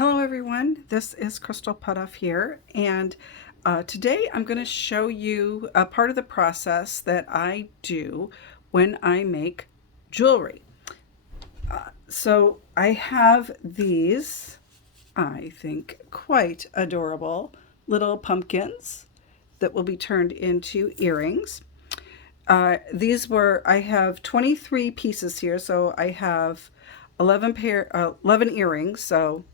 Hello everyone, this is Crystal Putoff here, and today I'm going to show you a part of the process that I do when I make jewelry. So I have these, I think, quite adorable little pumpkins that will be turned into earrings. I have 23 pieces here, so I have 11 earrings, so,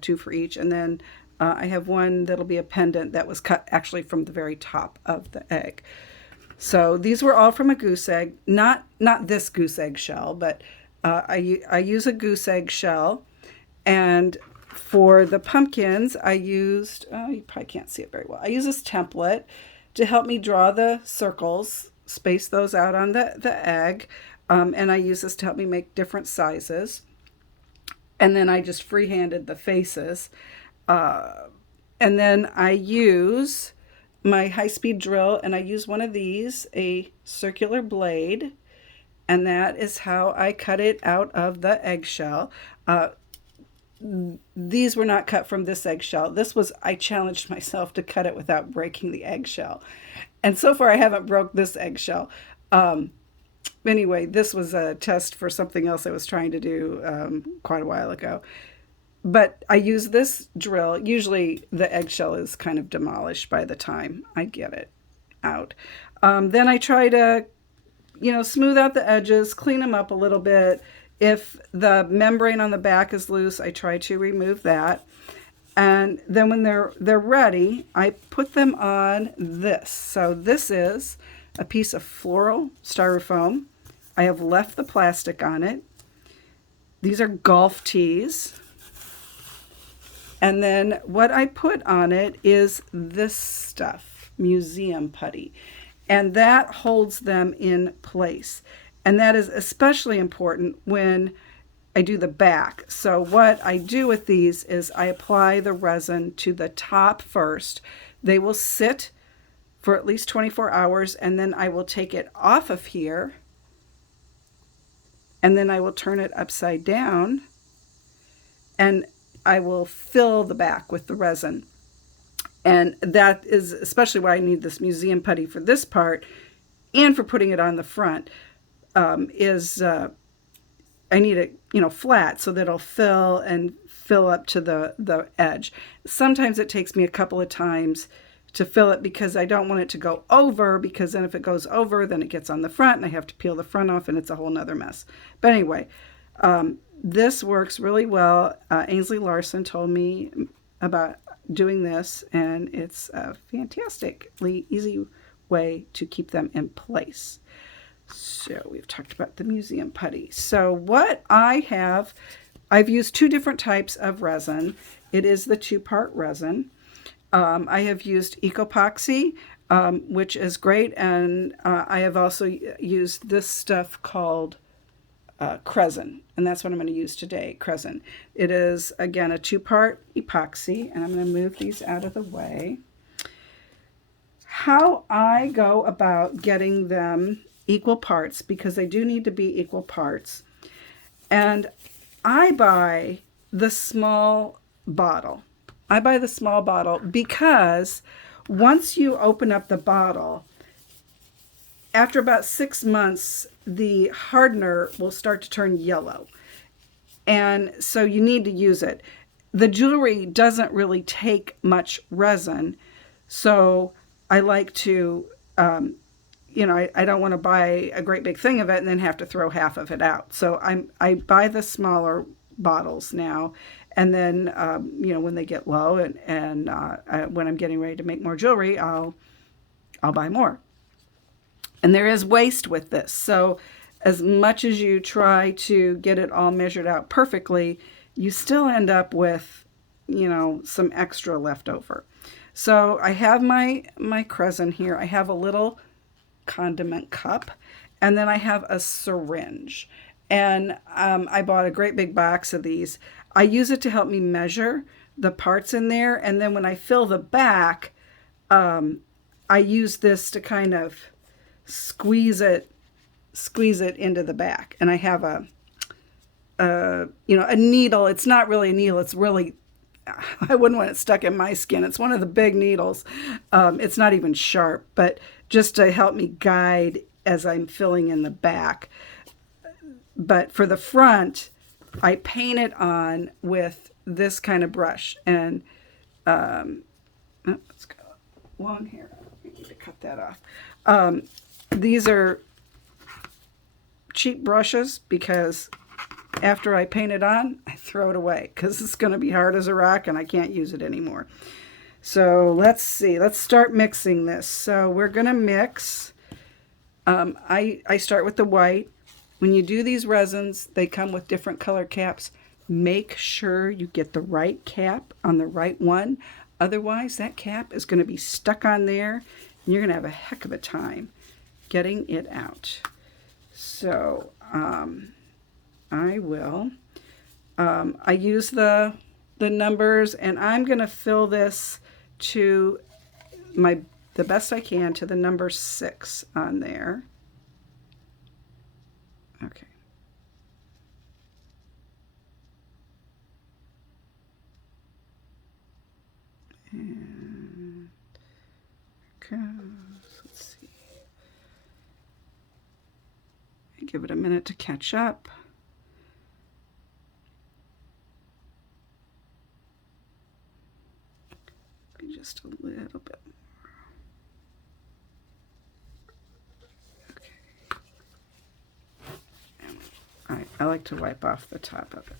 two for each. And then I have one that'll be a pendant that was cut actually from the very top of the egg. So these were all from a goose egg, not this goose egg shell, but I use a goose egg shell. And for the pumpkins, I used, you probably can't see it very well. I use this template to help me draw the circles, space those out on the egg. And I use this to help me make different sizes. And then I just freehanded the faces. And then I use my high-speed drill, and I use one of these, a circular blade, and that is how I cut it out of the eggshell. These were not cut from this eggshell. I challenged myself to cut it without breaking the eggshell. And so far I haven't broke this eggshell. Anyway, this was a test for something else I was trying to do quite a while ago. But I use this drill. Usually the eggshell is kind of demolished by the time I get it out. Then I try to, smooth out the edges, clean them up a little bit. If the membrane on the back is loose, I try to remove that. And then when they're ready, I put them on this. So this is a piece of floral styrofoam. I have left the plastic on it. These are golf tees. And then what I put on it is this stuff, museum putty. And that holds them in place. And that is especially important when I do the back. So what I do with these is I apply the resin to the top first. They will sit for at least 24 hours, and then I will take it off of here, and then I will turn it upside down, and I will fill the back with the resin. And that is especially why I need this museum putty for this part, and for putting it on the front, I need it, flat so that it'll fill up to the edge. Sometimes it takes me a couple of times to fill it because I don't want it to go over, because then if it goes over, then it gets on the front and I have to peel the front off and it's a whole nother mess. But anyway, this works really well. Ainsley Larson told me about doing this, and it's a fantastically easy way to keep them in place. So we've talked about the museum putty. So what I've used two different types of resin. It is the two-part resin. I have used ecopoxy, which is great, and I have also used this stuff called Resin, and that's what I'm going to use today, Resin. It is, again, a two-part epoxy, and I'm going to move these out of the way. How I go about getting them equal parts, because they do need to be equal parts, and I buy the small bottle. Because once you open up the bottle, after about 6 months, the hardener will start to turn yellow. And so you need to use it. The jewelry doesn't really take much resin. So I like to, I don't want to buy a great big thing of it and then have to throw half of it out. So I buy the smaller bottles now. And then, when they get low and when I'm getting ready to make more jewelry, I'll buy more. And there is waste with this. So as much as you try to get it all measured out perfectly, you still end up with, some extra left over. So I have my resin here. I have a little condiment cup, and then I have a syringe. And I bought a great big box of these. I use it to help me measure the parts in there. And then when I fill the back, I use this to kind of squeeze it into the back. And I have you know, a needle. It's not really a needle. It's really, I wouldn't want it stuck in my skin. It's one of the big needles. It's not even sharp, but just to help me guide as I'm filling in the back. But for the front, I paint it on with this kind of brush. And let's go long hair. I need to cut that off. These are cheap brushes because after I paint it on, I throw it away because it's going to be hard as a rock and I can't use it anymore. So let's see. Let's start mixing this. So we're going to mix. I start with the white. When you do these resins, they come with different color caps. Make sure you get the right cap on the right one. Otherwise, that cap is going to be stuck on there, and you're going to have a heck of a time getting it out. So I will. I use the numbers, and I'm going to fill this to the best I can to the number 6 on there. Okay. And goes. Let's see. Give it a minute to catch up. Just a little bit more. Okay. And I like to wipe off the top of it.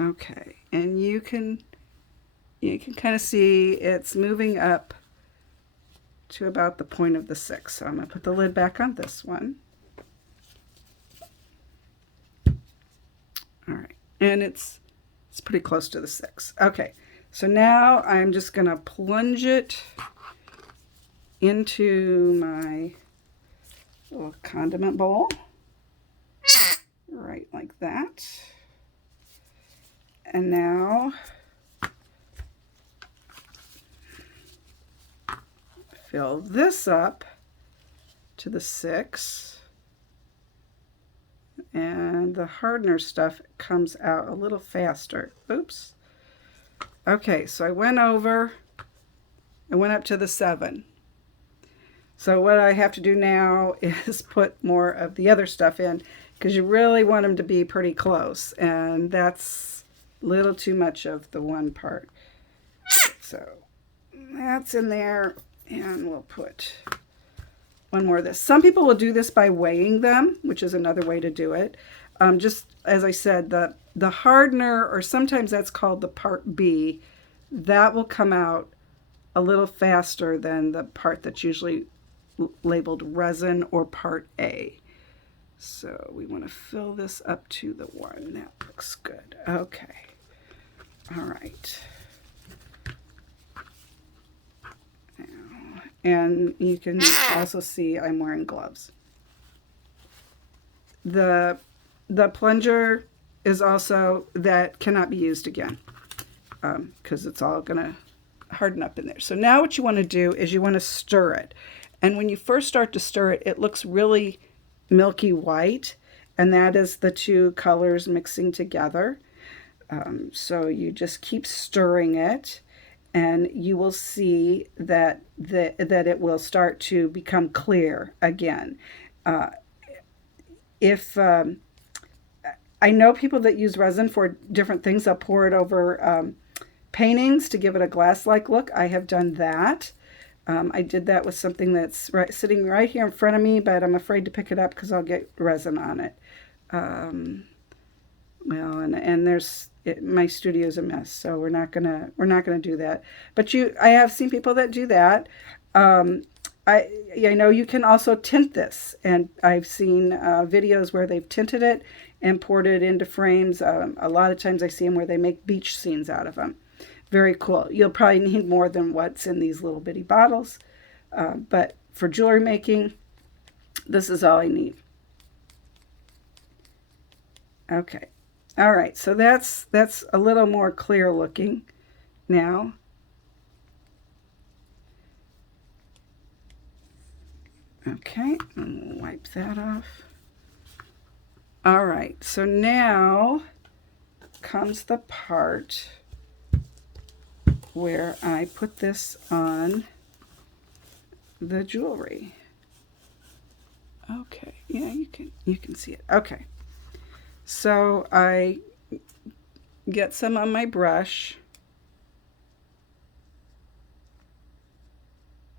Okay, and you can kind of see it's moving up to about the point of the 6. So I'm going to put the lid back on this one. All right, and it's pretty close to the 6. Okay, so now I'm just going to plunge it into my little condiment bowl, right like that. And now fill this up to the 6. And the hardener stuff comes out a little faster. Oops. Okay, so I went up to the 7. So what I have to do now is put more of the other stuff in because you really want them to be pretty close. And that's a little too much of the one part. So that's in there, and we'll put one more of this. Some people will do this by weighing them, which is another way to do it. Just as I said, the hardener, or sometimes that's called the part B, that will come out a little faster than the part that's usually labeled resin or part A. So we want to fill this up to the 1. That looks good. Okay. All right. And you can also see I'm wearing gloves. The plunger is also, that cannot be used again because it's all going to harden up in there. So now what you want to do is you want to stir it. And when you first start to stir it, it looks really milky white, and that is the two colors mixing together. So you just keep stirring it, and you will see that it will start to become clear again. If I know people that use resin for different things, they'll pour it over paintings to give it a glass-like look. I have done that. I did that with something that's sitting right here in front of me, but I'm afraid to pick it up because I'll get resin on it. Well, and there's my studio's a mess, so we're not gonna do that. But I have seen people that do that. I know you can also tint this, and I've seen videos where they've tinted it and poured it into frames. A lot of times I see them where they make beach scenes out of them. Very cool. You'll probably need more than what's in these little bitty bottles, but for jewelry making, this is all I need. Okay. All right, so that's a little more clear looking now. Okay, and we'll wipe that off. All right, so now comes the part where I put this on the jewelry. Okay, yeah, you can see it. Okay, so I get some on my brush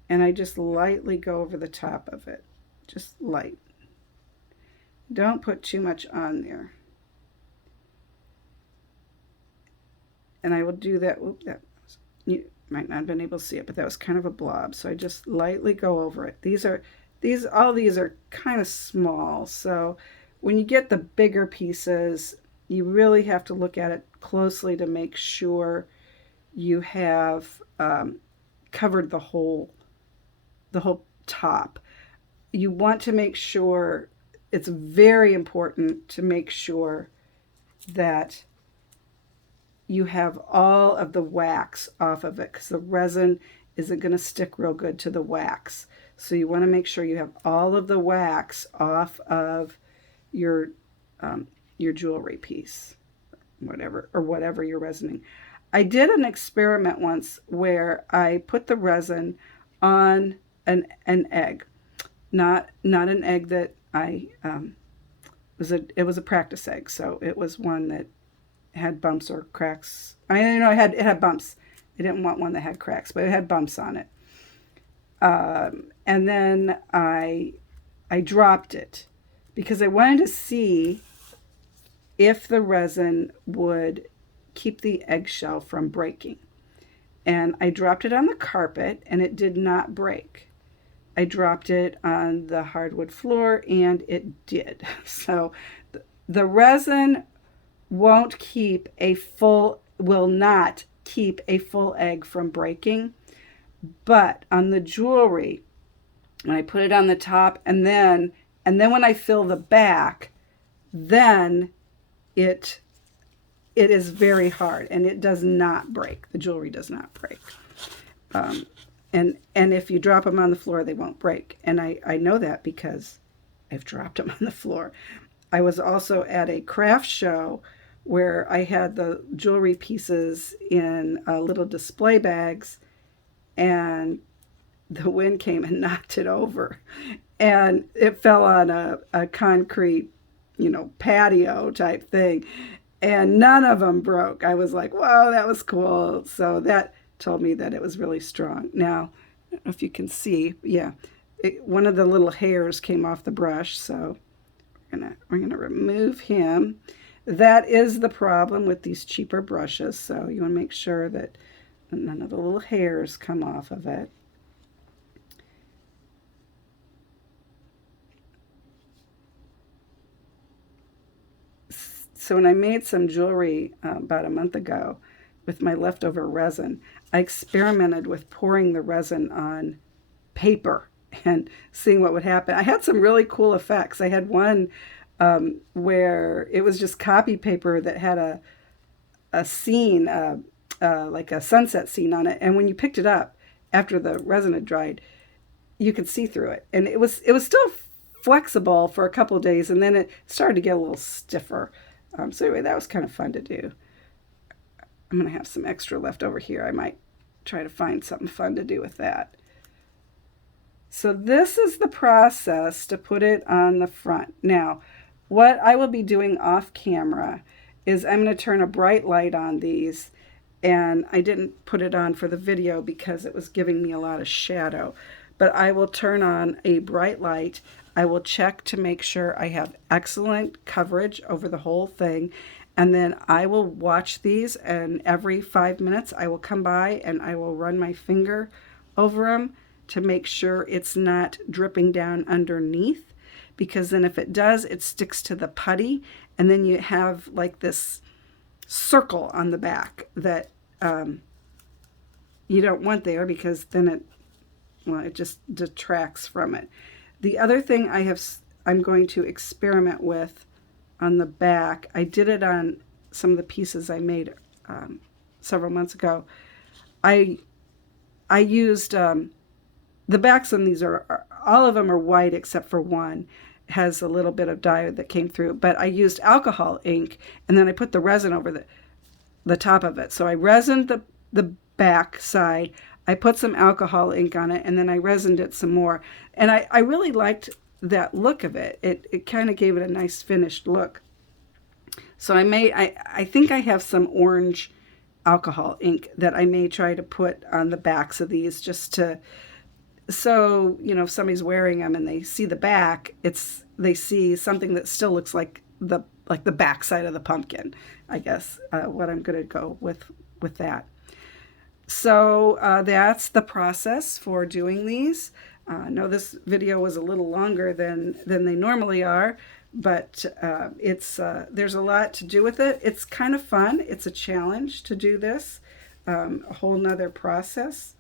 and I just lightly go over the top of it, just light. Don't put too much on there. And I will do that. Whoop, that you might not have been able to see it, but that was kind of a blob. So I just lightly go over it. All these are kind of small. So when you get the bigger pieces, you really have to look at it closely to make sure you have covered the whole top. You want to make sure, it's very important to make sure that you have all of the wax off of it, because the resin isn't going to stick real good to the wax. So you want to make sure you have all of the wax off of your jewelry piece, whatever you're resining. I did an experiment once where I put the resin on an egg, not an egg that it was a practice egg, so it was one that had bumps or cracks. It had bumps. I didn't want one that had cracks, but it had bumps on it. And then I dropped it because I wanted to see if the resin would keep the eggshell from breaking. And I dropped it on the carpet and it did not break. I dropped it on the hardwood floor and it did. So the resin will not keep a full egg from breaking. But on the jewelry, when I put it on the top and then when I fill the back, then it is very hard and it does not break. The jewelry does not break. And if you drop them on the floor, they won't break. And I know that because I've dropped them on the floor. I was also at a craft show where I had the jewelry pieces in little display bags, and the wind came and knocked it over. And it fell on a concrete, patio type thing. And none of them broke. I was like, whoa, that was cool. So that told me that it was really strong. Now, I don't know if you can see, yeah, one of the little hairs came off the brush, so we're gonna remove him. That is the problem with these cheaper brushes, so you want to make sure that none of the little hairs come off of it. So when I made some jewelry about a month ago with my leftover resin, I experimented with pouring the resin on paper and seeing what would happen. I had some really cool effects. I had one where it was just copy paper that had a scene, like a sunset scene on it. And when you picked it up after the resin had dried, you could see through it. And it was still flexible for a couple of days, and then it started to get a little stiffer. So anyway, that was kind of fun to do. I'm going to have some extra left over here. I might try to find something fun to do with that. So this is the process to put it on the front. Now, what I will be doing off camera is I'm going to turn a bright light on these, and I didn't put it on for the video because it was giving me a lot of shadow. But I will turn on a bright light. I will check to make sure I have excellent coverage over the whole thing. And then I will watch these, and every 5 minutes I will come by and I will run my finger over them to make sure it's not dripping down underneath. Because then if it does, it sticks to the putty, and then you have like this circle on the back that you don't want there, because then it just detracts from it. The other thing I'm going to experiment with on the back, I did it on some of the pieces I made several months ago. I used the backs on these are all of them are white except for one, has a little bit of dye that came through, but I used alcohol ink, and then I put the resin over the top of it. So I resined the back side, I put some alcohol ink on it, and then I resined it some more. And I really liked that look of it. It kind of gave it a nice finished look. So I think I have some orange alcohol ink that I may try to put on the backs of these, just to, so, if somebody's wearing them and they see the back, they see something that still looks like the back side of the pumpkin, I guess, what I'm going to go with that. So that's the process for doing these. I know this video was a little longer than they normally are, but there's a lot to do with it. It's kind of fun. It's a challenge to do this, a whole nother process.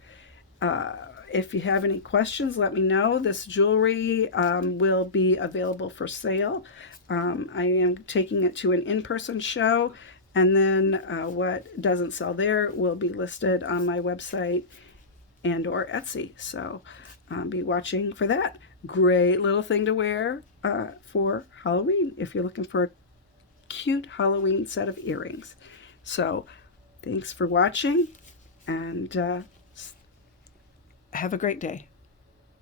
If you have any questions, let me know. This jewelry will be available for sale. I am taking it to an in-person show, and then what doesn't sell there will be listed on my website and or Etsy. So be watching for that. Great little thing to wear for Halloween if you're looking for a cute Halloween set of earrings. So thanks for watching, and have a great day.